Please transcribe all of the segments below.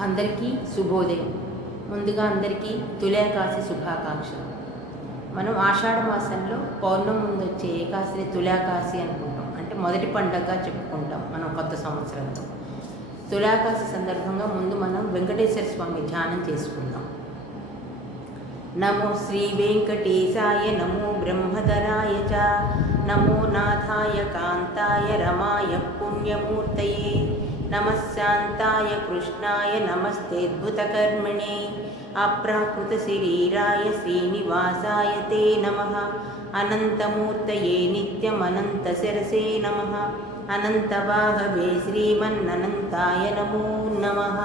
అందరికీ శుభోదయం. ముందుగా అందరికీ తులాకాశి శుభాకాంక్షలు. మనం ఆషాఢ మాసంలో పౌర్ణమి ముందు వచ్చే ఏకాశిని తులాకాశి అనుకుంటాం. అంటే మొదటి పండగగా చెప్పుకుంటాం మనం కొత్త సంవత్సరంలో. తులాకాశి సందర్భంగా ముందు మనం వెంకటేశ్వర స్వామి ధ్యానం చేసుకుందాం. నమో శ్రీ వెంకటేశాయ, నమో బ్రహ్మధరాయ చ, నమో నాథాయ కాంతాయ రమాయ పుణ్యమూర్తయే, నమఃశాంతాయ కృష్ణాయ నమస్తేద్భుతకర్మణే, అప్రాకృతశరీరాయ శ్రీనివాసాయ తే నమః, అనంతమూర్తయే నిత్యమనంతశిరసే నమః, అనంతబాహవే శ్రీమన్ననంతాయ నమో నమః.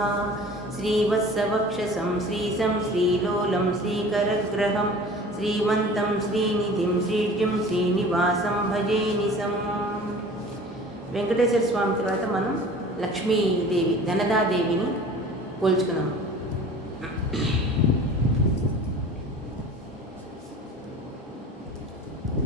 శ్రీవత్సవక్షసం శ్రీశం శ్రీలోలం శ్రీకరగ్రహం శ్రీమంతం శ్రీనిధిం శ్రీజ్యం శ్రీనివాసం భజే నిశం. వెంకటేశ్వర స్వామి తర్వాత మనం లక్ష్మీదేవి ధనదాదేవిని పోల్చుకున్నాం.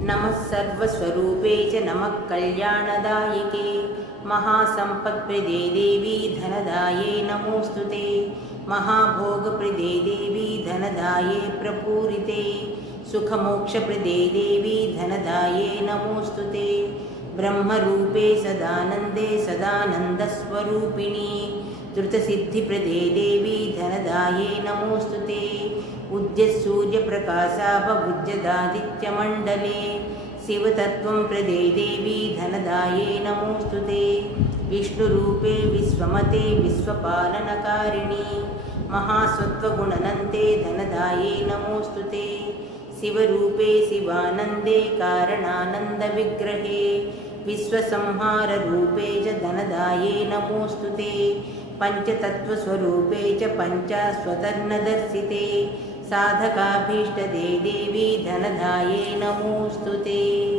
నమః సర్వస్వరూపే చ నమః కళ్యాణదాయకే, మహాసంపత్ప్రదే దేవి ధనదాయే నమోస్తుతే, మహాభోగప్రదే దేవి ధనదాయే ప్రపూరితే, సుఖమోక్షప్రదే దేవి ధనదాయే నమోస్తుతే, బ్రహ్మరూపే సదానందే సదానందస్వరూపిణి, ధృతసిద్ధిప్రదే దేవి ధనదాయే నమోస్తుతే, ఉద్యసూర్యప్రకాశాపభుజ్యదాదిత్యమండలే, శివతత్వం ప్రదే దేవి ధనదాయే నమోస్తుతే, విష్ణురూపే విశ్వమతే విశ్వపాలనకారిణి, మహాసత్వగుణనంతే ధనదాయే నమోస్తుతే, శివరూపే శివానందే కారణానందవిగ్రహే, విశ్వసంహారరూపే చ ధనదాయే నమోస్తుతే, పంచతత్వస్వరూపే చ పంచాస్వతర్ణదర్శితే, సాధకాభీష్టదే దేవి ధనదాయే నమోస్తుతే.